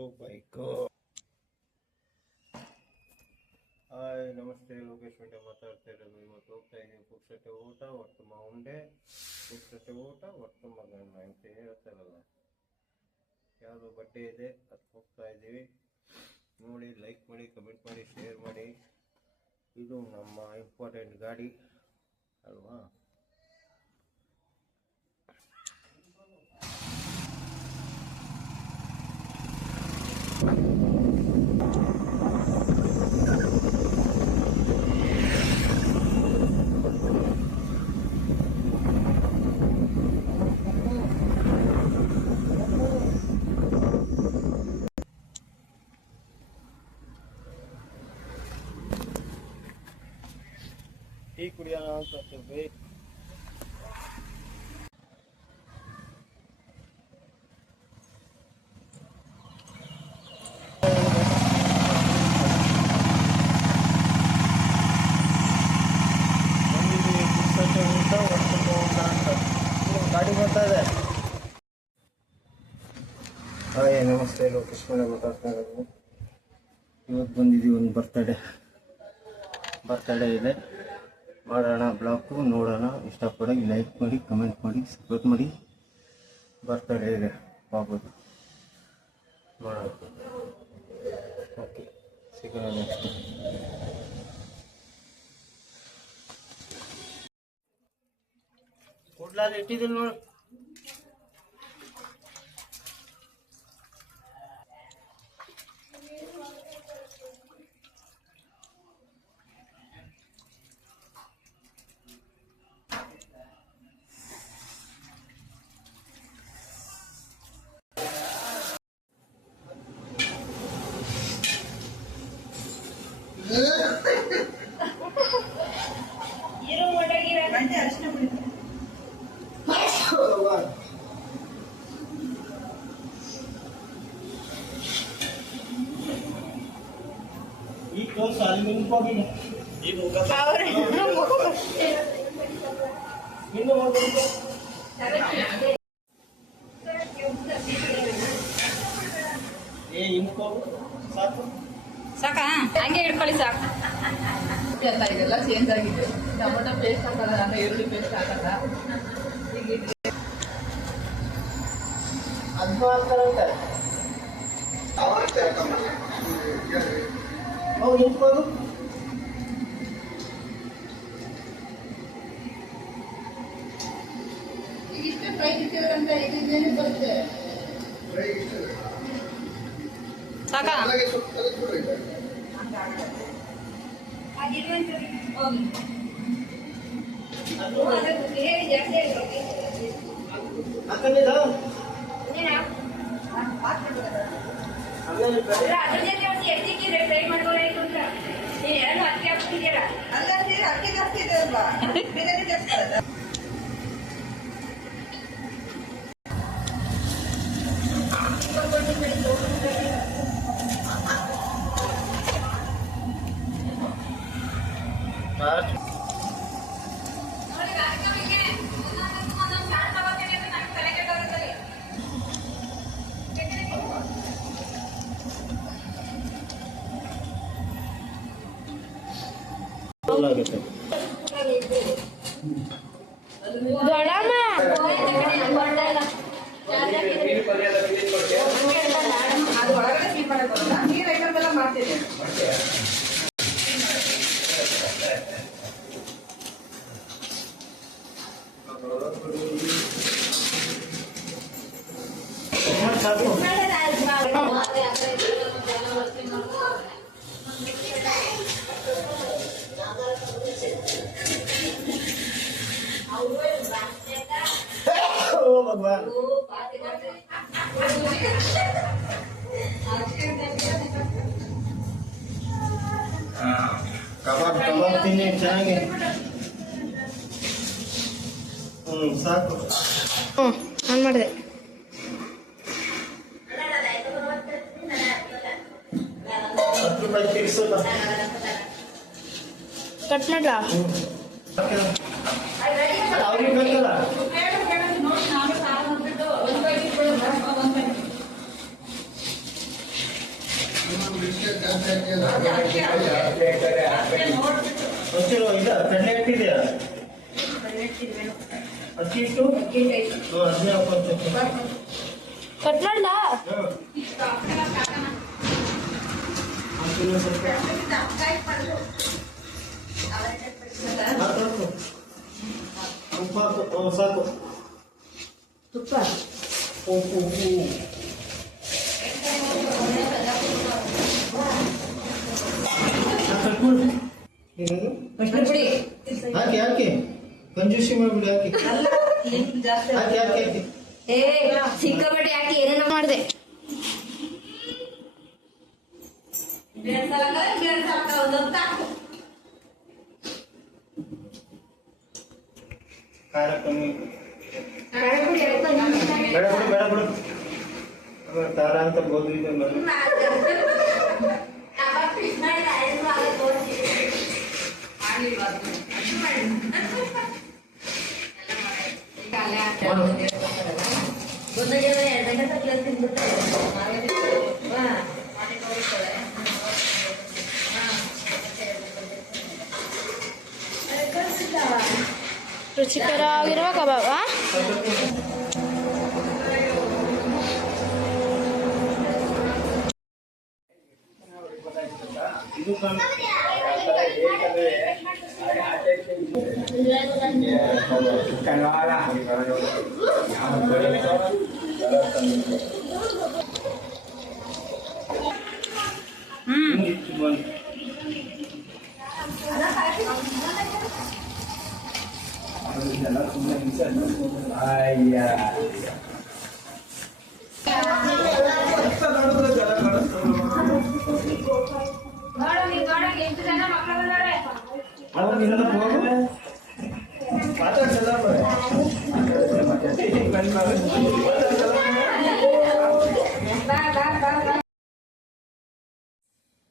ಒಂದು bike. Hi ನಮಸ್ತೆ, ಲೋಕೇಶ್ ಮೆಂಟೆ ಮಾತಾಡ್ತಾ ಇರೋದು. ಇವತ್ತು ಹೋಗ್ತಾ ಇದ್ದೀವಿ ಪುಕ್ಸಟ್ಟೆ ಊಟ ಒಟ್ಟು ಉಂಡೆ, ಪುಕ್ಸಟ್ಟೆ ಊಟ ಒಟ್ಟು ಮಗಣ್ಣ ಅಂತ ಹೇಳ್ತಾರಲ್ಲ, ಯಾವುದೋ ಬಟ್ಟೆ ಇದೆ ಅದಕ್ಕೆ ಹೋಗ್ತಾ ಇದ್ದೀವಿ. ನೋಡಿ, ಲೈಕ್ ಮಾಡಿ, ಕಮೆಂಟ್ ಮಾಡಿ, ಶೇರ್ ಮಾಡಿ. ಇದು ನಮ್ಮ ಇಂಪಾರ್ಟೆಂಟ್ ಗಾಡಿ ಅಲ್ವಾ. ಟೀ ಕುಡಿಯೋಣ ಅಂತ ಹೇಳ್ತೀವಿ. ಗಾಡಿ ಬರ್ತಾ ಇದೆ. ಹಾಯ್ ನಮಸ್ತೆ, ಲೋಕೇಶ್ ಮೆಂಟೆ ಮಾತಾಡ್ತಾ ಇರೋದು. ಇವತ್ತು ಬಂದಿದ್ದೀವಿ, ಒಂದು ಬರ್ತಡೇ ಇದೆ. ಮಾಡೋಣ ಬ್ಲಾಗು, ನೋಡೋಣ. ಇಷ್ಟಪಡೋಗಿ ಲೈಕ್ ಮಾಡಿ, ಕಮೆಂಟ್ ಮಾಡಿ, ಸಪೋರ್ಟ್ ಮಾಡಿ. ಬರ್ತಡೇ ಇದೆ ಬಾಬುದು, ಮಾಡೋಣ. ಓಕೆ, ಸಿಗೋಣ ನೆಕ್ಸ್ಟ್. ಕೂಡ್ಲಾದ ಇಟ್ಟಿದ್ದೀನಿ ನೋಡಿ. Itu saling pogi nih. Ibu kata. Minum mau dulu. Info satu. ಸಾಕಾ? ಹಂಗೆ ಇಟ್ಕೊಳ್ಳಿ ಸಾಕು. ಎಲ್ಲ ಇದೆಲ್ಲ ಚೇಂಜ್ ಆಗಿದೆ. ಟೊಮೊಟೊ ಪೇಸ್ಟ್ ಹಾಕಲ್ಲ, ಈರುಳ್ಳಿ ಪೇಸ್ಟ್ ಹಾಕಲ್ಲ. ಅದು ಮಾಡ್ತಾರಂತೆ. ಅವು ನಿಂತ್ಕೊಂಡು ಇಷ್ಟೇ ಫ್ರೈ ಇಟ್ಟಿದ್ರಂತ ಇದೇನು ಬರುತ್ತೆ. ಸಾಕಾ? ಅಕ್ಕಿ ಜಾಸ್ತಿ ಇದೆ ಅಲ್ವಾ, ಬಿರಿಯಾನಿ ಜಾಸ್ತಿ ಅಲ್ಲ. ಆಗುತ್ತೆ. ಅದು ಒಳಗಡೆ ಫೀಲ್ ಮಾಡೋದು. ನೀರು ಐಟಮ್ ಎಲ್ಲ ಮಾಡ್ತೀನಿ. भगवान कबाब ತಿನ್ನಿ ಚೆನ್ನಾಗಿ. ಸಾಕು. ಆನ್ ಮಾಡಿದೆ. ಕಟ್ ಮಾಡ್ಲಾ? ಅವ್ರಿಗೆ ಬೇಕಲ್ಲ. ಒಂಚೂರು ಇಲ್ಲ ಕಡಲೆ ಹಿಟ್ಟಿದೆಯಾ ಅಕ್ಕಿ ಹಿಟ್ಟು ಅದನ್ನೇ ಹಾಕೊಂತ ಕಟ್ ಮಾಡ್ಲಾ ಉಪ್ಪು ಹಾಕು ಸಾಕು ತುಪ್ಪ ಉಪ್ಪು ಬಿಡಿ ಹಾಕಿ ಹಾಕಿ ಕಂಜೂಸಿ ಮಾಡ್ಬಿಡಿ ಹಾಕಿ ಅಲ್ಲ ಏನು ಜಾಸ್ತಿ ಹಾಕಿ ಹಾಕಿ ಹಾಕಿ ಏ ಸಿಕ್ಕಾಪಟ್ಟೆ ಯಾಕೆ ಏನೇನೋ ಮಾಡಿದೆ ಖಾರ ಕಮ್ಮಿ ಬೇಡ ಬಿಡು ಬೇಡ ಬಿಡು ಆಮೇಲೆ ಖಾರ ಅಂತ ಗೋಧಿದೆ ನೋಡಿ ರುಚಿಕರವಾಗಿರುವ ಕಬಾಬ್ ಇದು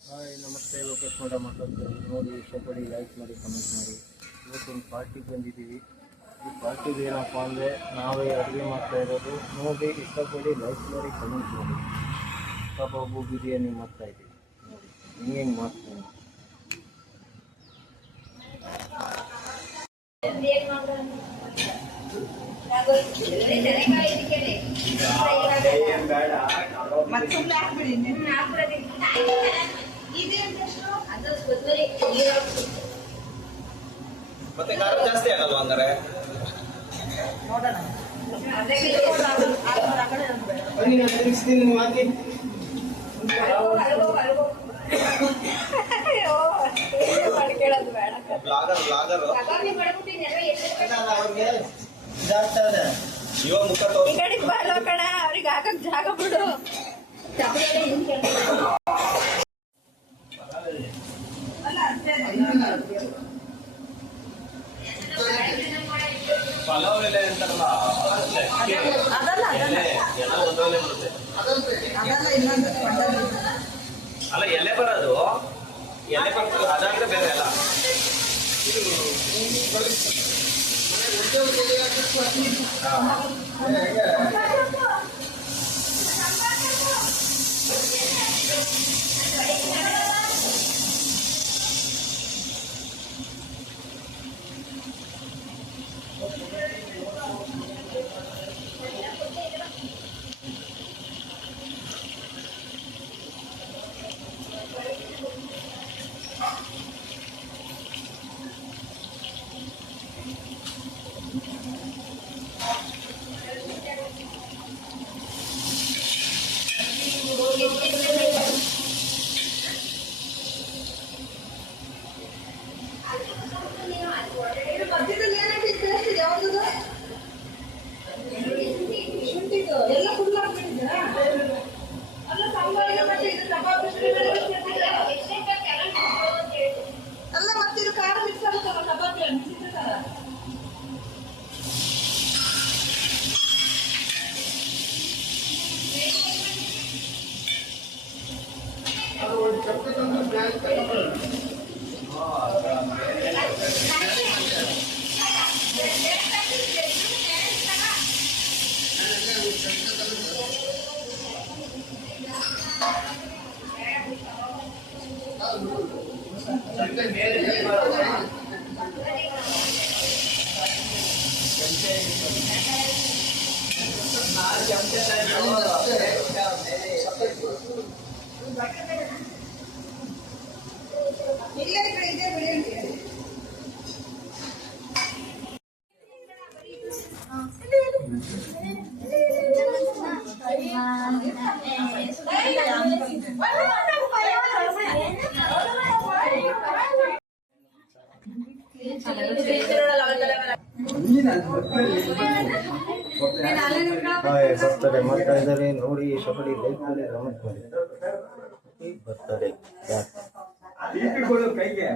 ಹಾಯ್ ನಮಸ್ತೆ ಲೋಕೇಶ್ ಮಠ ಮಾತಾಡ್ತಾರೆ ನೋಡಿ ಇಷ್ಟಪಡಿ ಲೈಕ್ ಮಾಡಿ ಕಮೆಂಟ್ ಮಾಡಿ ಇವತ್ತೊಂದು ಪಾರ್ಟಿಗೆ ಬಂದಿದ್ದೀವಿ ಈ ಪಾರ್ಟಿಗೆ ಏನಪ್ಪ ಅಂದರೆ ನಾವೇ ಅಡುಗೆ ಮಾಡ್ತಾ ಇರೋದು ನೋಡಿ ಇಷ್ಟಪಡಿ ಲೈಕ್ ಮಾಡಿ ಕಮೆಂಟ್ ಮಾಡಿ ಕಬಾಬು ಬಿರಿಯಾನಿ ಮಾಡ್ತಾ ಇದ್ದೀವಿ ನೋಡಿ ಹಿಂಗೆ ಮಾಡ್ತೀನಿ ಮತ್ತೆ ಖಾರ ಜಾಸ್ತಿ ಆಗಲ್ವಾ ಹಂಗಾರೆ ಬನ್ನಿ ನಾನು ತಿನ್ನಿಸ್ತೀನಿ ನೀವು ಹಾಕಿ ಬ್ಲಾಗರ್ ಅವ್ರಿಗೆ ಇದಾಗ್ತಾ ಇದೆ ಇವಾಗ ಮುಖ ತೋರಿಸಿ ಅವ್ರಿಗೆ ಹಾಕಕ್ ಜಾಗ ಬಿಡು ಪಲಾವ್ ಎಲೆ ಅಂತಾರಲ್ಲ ಎಲ್ಲ ಒಂದೊಂದೇ ಬರುತ್ತೆ ಅಲ್ಲ ಎಲೆ ಬರೋದು ಎಲೆ ಬರ್ತದೆ ಅದಾದ್ರೆ ಬೇರೆ ಅಲ್ಲ ಎಲ್ಲ ಫುಲ್ ಆಗ್ಬಿಟ್ಟಿದ್ದೀರಾ ಅಲ್ಲ ಸಾಂಬಾರಿಗೆ ಮತ್ತೆ ಇದು ಕಬಾಬ್ ಅಲ್ಲ ಮತ್ತೆ ಇದು ಖಾರ ಮಿಕ್ಸ್ ಆಗುತ್ತಲ್ಲ ಕಬಾಬ್ ಮಿಕ್ಸಿದ ಖಾರ ಬರ್ತಡೆ ಮಾಡ್ತಾ ಇದ್ದಾರೆ ನೋಡಿ. ಕಬಡ್ಡಿ ಲೈಕ್ ಮಾಡಿ ಗಮನಿಸಿ ಮಾಡಿ. ಬರ್ತಡೆ ಕೈಗೆ